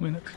minutes.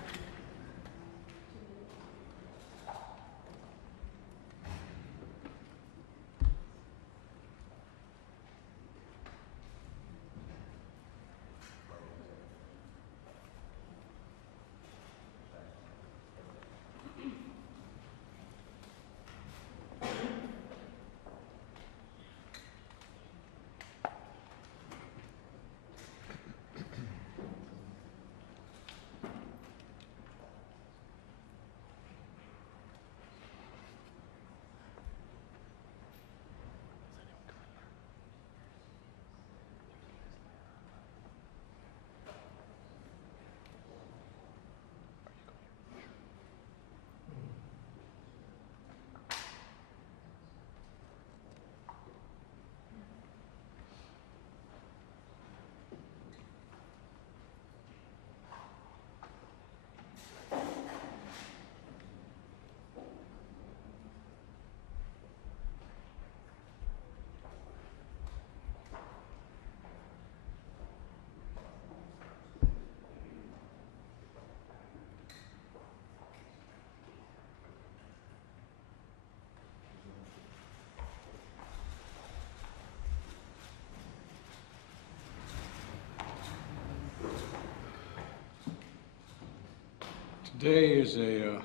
Today is it's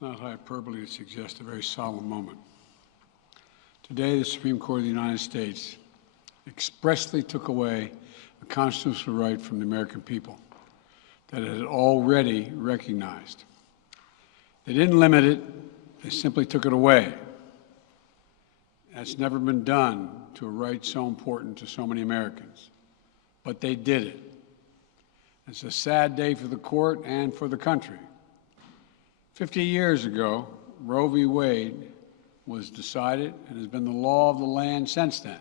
not hyperbole to suggest a very solemn moment. Today, the Supreme Court of the United States expressly took away a constitutional right from the American people that it had already recognized. They didn't limit it, they simply took it away. That's never been done to a right so important to so many Americans, but they did it. It's a sad day for the court and for the country. 50 years ago, Roe v. Wade was decided and has been the law of the land since then.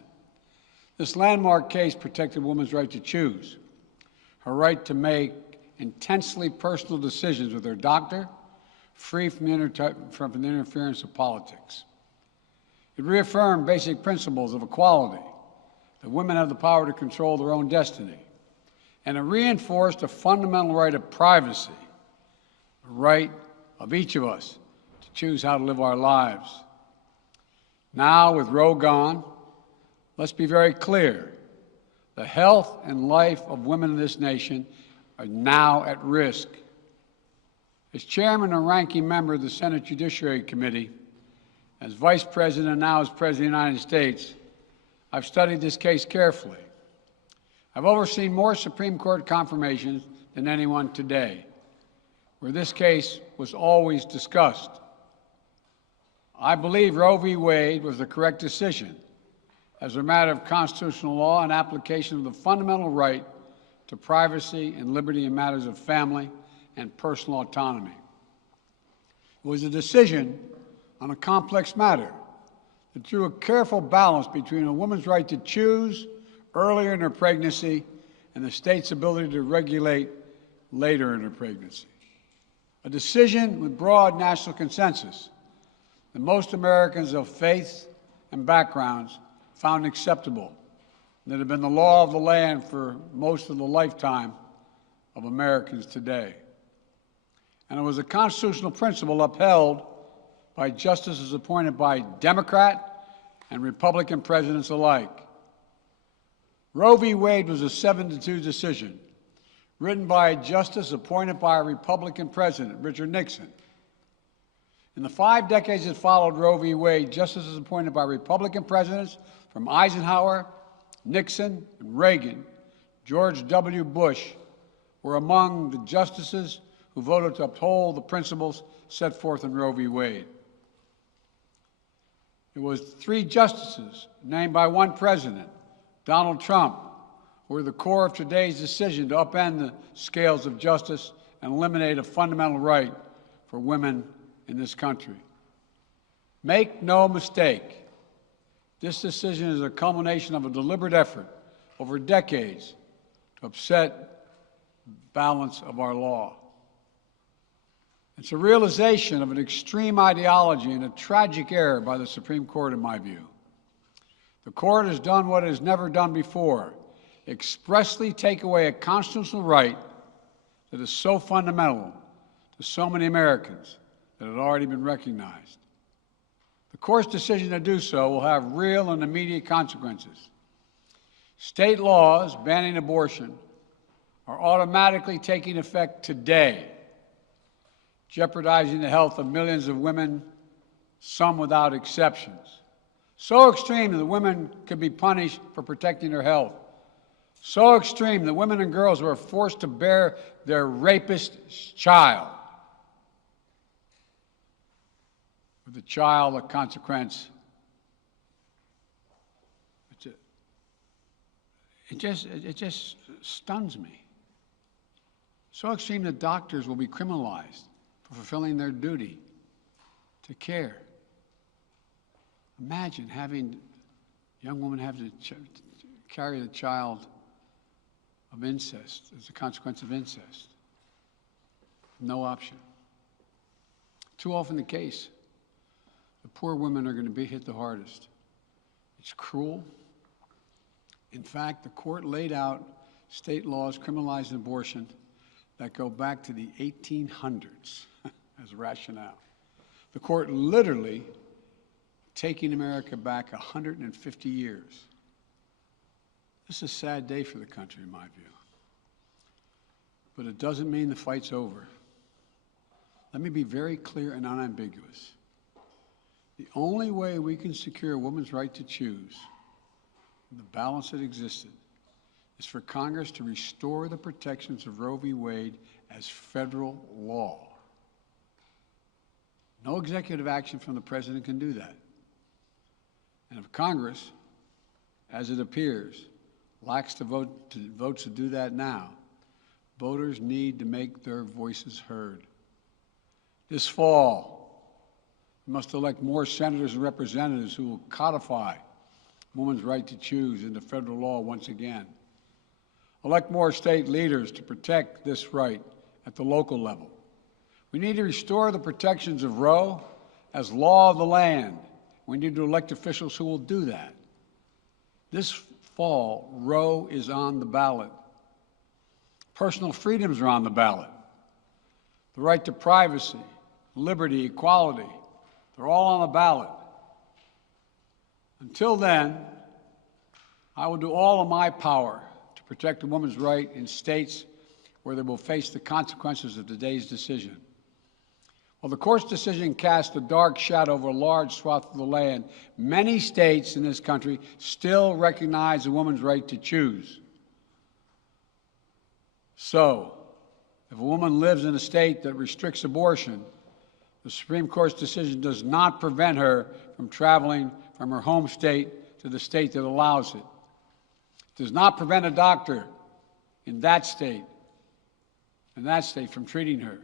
This landmark case protected a woman's right to choose, her right to make intensely personal decisions with her doctor, free from the interference of politics. It reaffirmed basic principles of equality, that women have the power to control their own destiny, and it reinforced a fundamental right of privacy, the right of each of us to choose how to live our lives. Now, with Roe gone, let's be very clear. The health and life of women in this nation are now at risk. As chairman and ranking member of the Senate Judiciary Committee, as vice president and now as president of the United States, I've studied this case carefully. I've overseen more Supreme Court confirmations than anyone today, where this case was always discussed. I believe Roe v. Wade was the correct decision as a matter of constitutional law and application of the fundamental right to privacy and liberty in matters of family and personal autonomy. It was a decision on a complex matter that drew a careful balance between a woman's right to choose earlier in her pregnancy and the state's ability to regulate later in her pregnancy. A decision with broad national consensus that most Americans of faith and backgrounds found acceptable, and that have been the law of the land for most of the lifetime of Americans today. And it was a constitutional principle upheld by justices appointed by Democrat and Republican presidents alike. Roe v. Wade was a 7-2 decision, written by a justice appointed by a Republican president, Richard Nixon. In the 5 decades that followed Roe v. Wade, justices appointed by Republican presidents from Eisenhower, Nixon, and Reagan, George W. Bush, were among the justices who voted to uphold the principles set forth in Roe v. Wade. It was 3 justices named by one president, Donald Trump, who were the core of today's decision to upend the scales of justice and eliminate a fundamental right for women in this country. Make no mistake, this decision is a culmination of a deliberate effort over decades to upset the balance of our law. It's a realization of an extreme ideology and a tragic error by the Supreme Court, in my view. The court has done what it has never done before, expressly take away a constitutional right that is so fundamental to so many Americans that had already been recognized. The court's decision to do so will have real and immediate consequences. State laws banning abortion are automatically taking effect today, jeopardizing the health of millions of women, some without exceptions. So extreme that women could be punished for protecting their health. So extreme that women and girls were forced to bear their rapist's child. With the child a consequence. It just stuns me. So extreme that doctors will be criminalized for fulfilling their duty to care. Imagine having a young woman have to carry the child of incest as a consequence of incest. No option. Too often the case, the poor women are going to be hit the hardest. It's cruel. In fact, the court laid out state laws criminalizing abortion that go back to the 1800s as rationale. The court literally taking America back 150 years. This is a sad day for the country, in my view. But it doesn't mean the fight's over. Let me be very clear and unambiguous. The only way we can secure a woman's right to choose, the balance that existed, is for Congress to restore the protections of Roe v. Wade as federal law. No executive action from the president can do that. And if Congress, as it appears, lacks the votes to do that now, voters need to make their voices heard. This fall, we must elect more senators and representatives who will codify women's right to choose into federal law once again. Elect more state leaders to protect this right at the local level. We need to restore the protections of Roe as law of the land. We need to elect officials who will do that. This fall, Roe is on the ballot. Personal freedoms are on the ballot. The right to privacy, liberty, equality, they're all on the ballot. Until then, I will do all of my power to protect a woman's right in states where they will face the consequences of today's decision. While the court's decision cast a dark shadow over a large swath of the land, many states in this country still recognize a woman's right to choose. So, if a woman lives in a state that restricts abortion, the Supreme Court's decision does not prevent her from traveling from her home state to the state that allows it. It does not prevent a doctor in that state from treating her.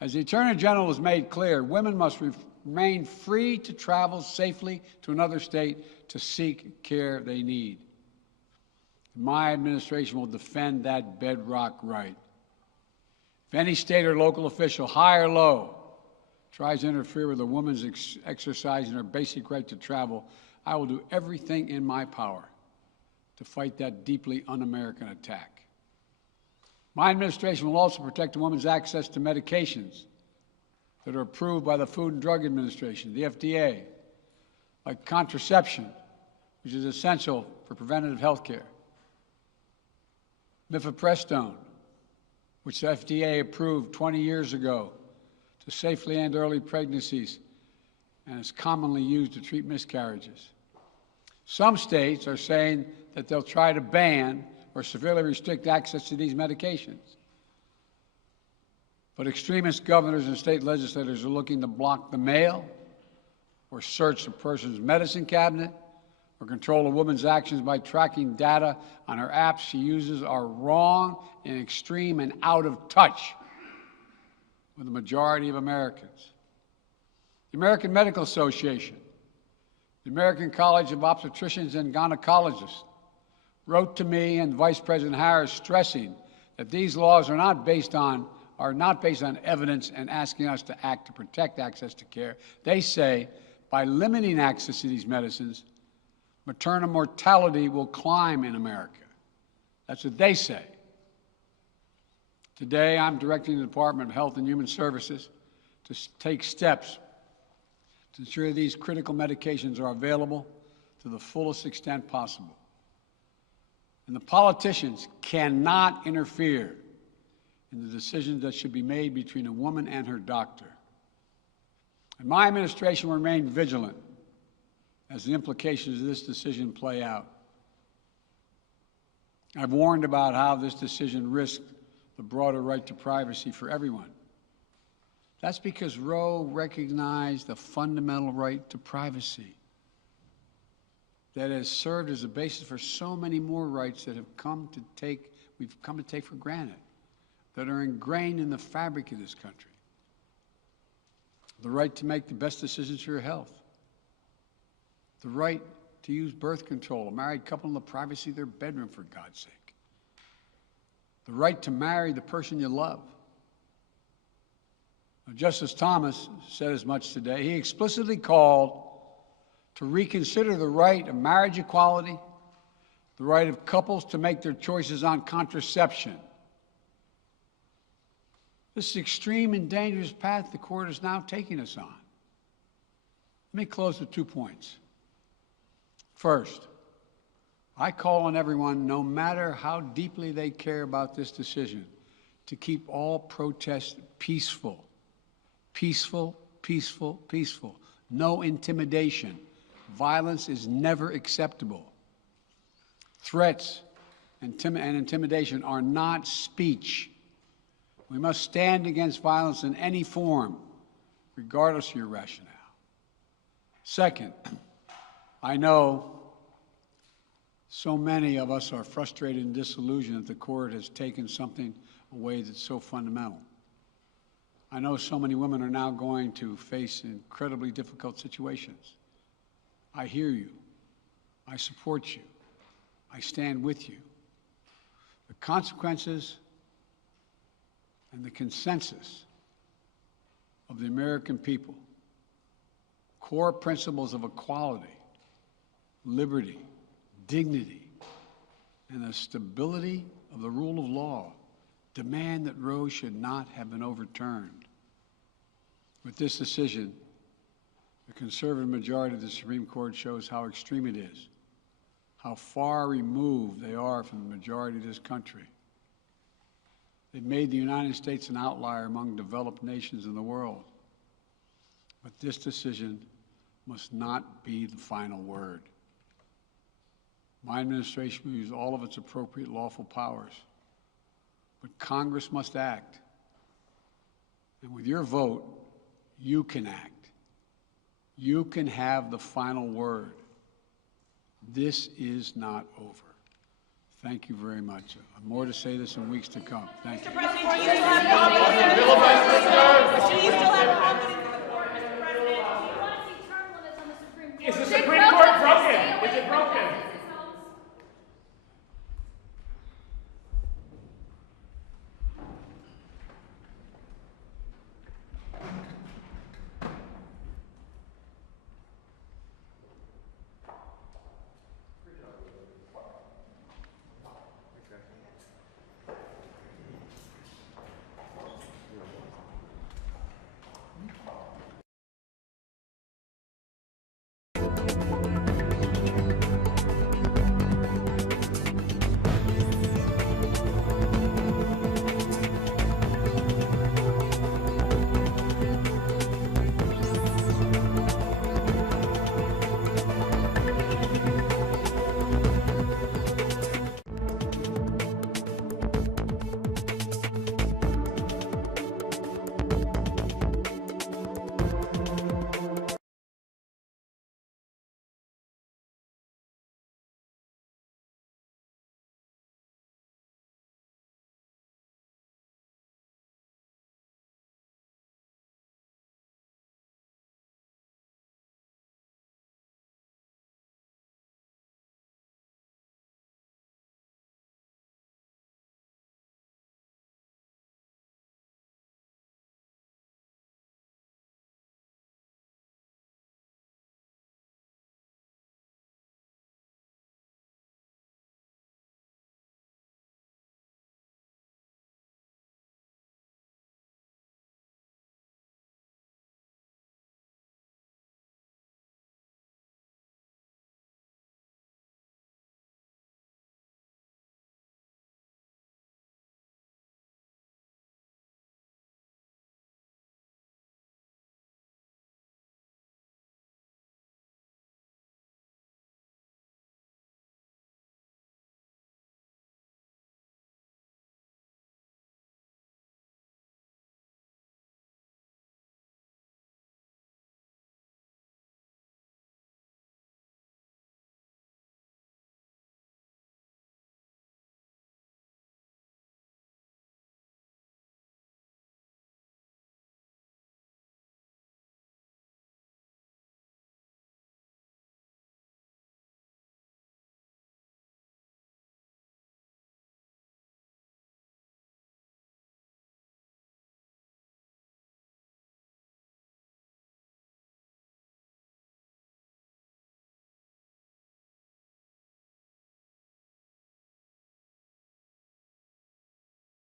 As the Attorney General has made clear, women must remain free to travel safely to another state to seek care they need. My administration will defend that bedrock right. If any state or local official, high or low, tries to interfere with a woman's exercising her basic right to travel, I will do everything in my power to fight that deeply un-American attack. My administration will also protect a woman's access to medications that are approved by the Food and Drug Administration, the FDA, like contraception, which is essential for preventative health care, mifepristone, which the FDA approved 20 years ago to safely end early pregnancies and is commonly used to treat miscarriages. Some states are saying that they'll try to ban or severely restrict access to these medications. But extremist governors and state legislators are looking to block the mail or search a person's medicine cabinet or control a woman's actions by tracking data on her apps she uses are wrong and extreme and out of touch with the majority of Americans. The American Medical Association, the American College of Obstetricians and Gynecologists wrote to me and Vice President Harris stressing that these laws are not based on evidence and asking us to act to protect access to care. They say by limiting access to these medicines, maternal mortality will climb in America. That's what they say. Today, I'm directing the Department of Health and Human Services to take steps to ensure these critical medications are available to the fullest extent possible. And the politicians cannot interfere in the decisions that should be made between a woman and her doctor. And my administration will remain vigilant as the implications of this decision play out. I've warned about how this decision risks the broader right to privacy for everyone. That's because Roe recognized the fundamental right to privacy that has served as a basis for so many more rights that we've come to take for granted, that are ingrained in the fabric of this country. The right to make the best decisions for your health. The right to use birth control, a married couple in the privacy of their bedroom, for God's sake. The right to marry the person you love. Now, Justice Thomas said as much today. He explicitly called to reconsider the right of marriage equality, the right of couples to make their choices on contraception. This extreme and dangerous path the court is now taking us on. Let me close with 2 points. First, I call on everyone, no matter how deeply they care about this decision, to keep all protests peaceful. Peaceful, peaceful, peaceful. No intimidation. Violence is never acceptable. Threats and intimidation are not speech. We must stand against violence in any form, regardless of your rationale. Second, I know so many of us are frustrated and disillusioned that the court has taken something away that's so fundamental. I know so many women are now going to face incredibly difficult situations. I hear you. I support you. I stand with you. The consequences and the consensus of the American people, core principles of equality, liberty, dignity, and the stability of the rule of law demand that Roe should not have been overturned. With this decision, the conservative majority of the Supreme Court shows how extreme it is, how far removed they are from the majority of this country. They've made the United States an outlier among developed nations in the world. But this decision must not be the final word. My administration will use all of its appropriate lawful powers, but Congress must act. And with your vote, you can act. You can have the final word. This is not over. Thank you very much. I have more to say this in weeks to come. Thank you. Mr. President, do you still have confidence?